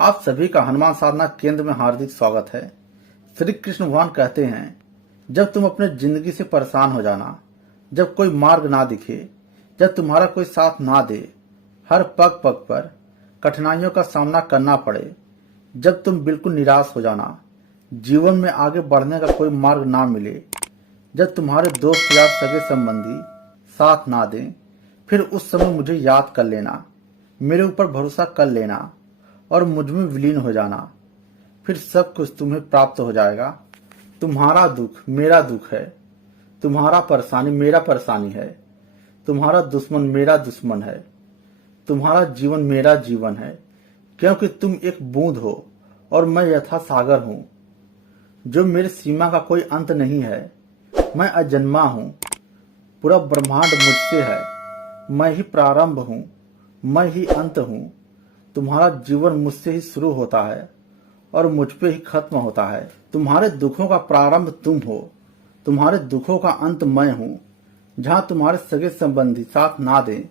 आप सभी का हनुमान साधना केंद्र में हार्दिक स्वागत है। श्री कृष्ण भगवान कहते हैं, जब तुम अपने जिंदगी से परेशान हो जाना, जब कोई मार्ग ना दिखे, जब तुम्हारा कोई साथ ना दे, हर पग पग पर कठिनाइयों का सामना करना पड़े, जब तुम बिल्कुल निराश हो जाना, जीवन में आगे बढ़ने का कोई मार्ग ना मिले, जब तुम्हारे दोस्त या सगे संबंधी साथ ना दें, फिर उस समय मुझे याद कर लेना, मेरे ऊपर भरोसा कर लेना और मुझ में विलीन हो जाना। फिर सब कुछ तुम्हें प्राप्त हो जाएगा। तुम्हारा दुख मेरा दुख है, तुम्हारा परेशानी मेरा परेशानी है, तुम्हारा दुश्मन मेरा दुश्मन है, तुम्हारा जीवन मेरा जीवन है, क्योंकि तुम एक बूंद हो और मैं यथा सागर हूं, जो मेरी सीमा का कोई अंत नहीं है। मैं अजन्मा हूं, पूरा ब्रह्मांड मुझसे है, मैं ही प्रारंभ हूं, मैं ही अंत हूं। तुम्हारा जीवन मुझसे ही शुरू होता है और मुझ पे ही खत्म होता है। तुम्हारे दुखों का प्रारंभ तुम हो, तुम्हारे दुखों का अंत मैं हूं। जहां तुम्हारे सगे संबंधी साथ ना दें,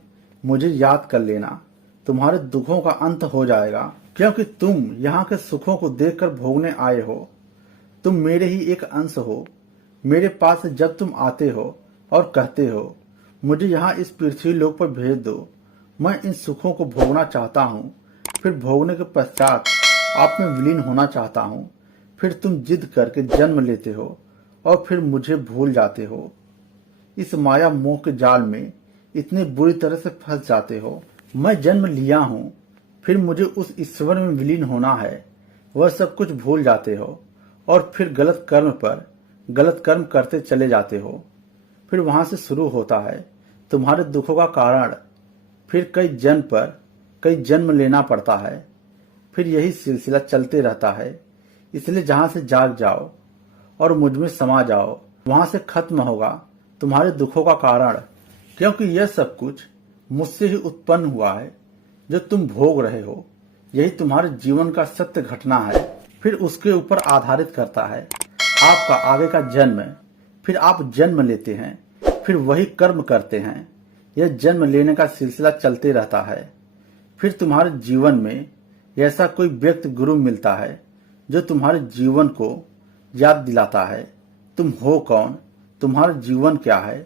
मुझे याद कर लेना, तुम्हारे दुखों का अंत हो जाएगा, क्योंकि तुम यहाँ के सुखों को देखकर भोगने आए हो। तुम मेरे ही एक अंश हो। मेरे पास जब तुम आते हो और कहते हो, मुझे यहाँ इस पृथ्वी लोक पर भेज दो, मैं इन सुखों को भोगना चाहता हूँ, फिर भोगने के पश्चात आप में विलीन होना चाहता हूँ, फिर तुम जिद करके जन्म लेते हो और फिर मुझे भूल जाते हो। इस माया मोह के जाल में इतनी बुरी तरह से फंस जाते हो। मैं जन्म लिया हूँ, फिर मुझे उस ईश्वर में विलीन होना है, वह सब कुछ भूल जाते हो और फिर गलत कर्म पर गलत कर्म करते चले जाते हो। फिर वहां से शुरू होता है तुम्हारे दुखों का कारण। फिर कई जन्म पर कई जन्म लेना पड़ता है, फिर यही सिलसिला चलते रहता है। इसलिए जहां से जाग जाओ और मुझ में समा जाओ, वहां से खत्म होगा तुम्हारे दुखों का कारण, क्योंकि यह सब कुछ मुझसे ही उत्पन्न हुआ है। जो तुम भोग रहे हो, यही तुम्हारे जीवन का सत्य घटना है। फिर उसके ऊपर आधारित करता है आपका आगे का जन्म। फिर आप जन्म लेते हैं, फिर वही कर्म करते हैं। यह जन्म लेने का सिलसिला चलते रहता है। फिर तुम्हारे जीवन में ऐसा कोई व्यक्ति गुरु मिलता है जो तुम्हारे जीवन को याद दिलाता है तुम हो कौन, तुम्हारा जीवन क्या है,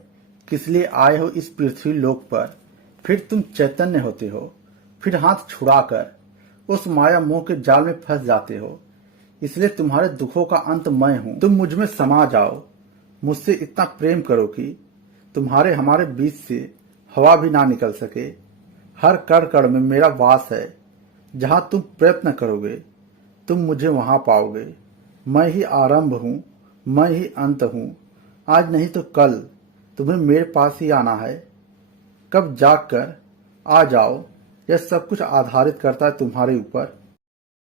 किस लिए आए हो इस पृथ्वी लोक पर। फिर तुम चैतन्य होते हो। फिर हाथ छुड़ाकर उस माया मोह के जाल में फंस जाते हो। इसलिए तुम्हारे दुखों का अंत मैं हूं। तुम मुझ में समा जाओ, मुझसे इतना प्रेम करो कि तुम्हारे हमारे बीच से हवा भी ना निकल सके। हर कण कण में मेरा वास है। जहां तुम प्रयत्न करोगे, तुम मुझे वहां पाओगे। मैं ही आरंभ हूं, मैं ही अंत हूं। आज नहीं तो कल तुम्हें मेरे पास ही आना है। कब जाग कर आ जाओ, यह सब कुछ आधारित करता है तुम्हारे ऊपर।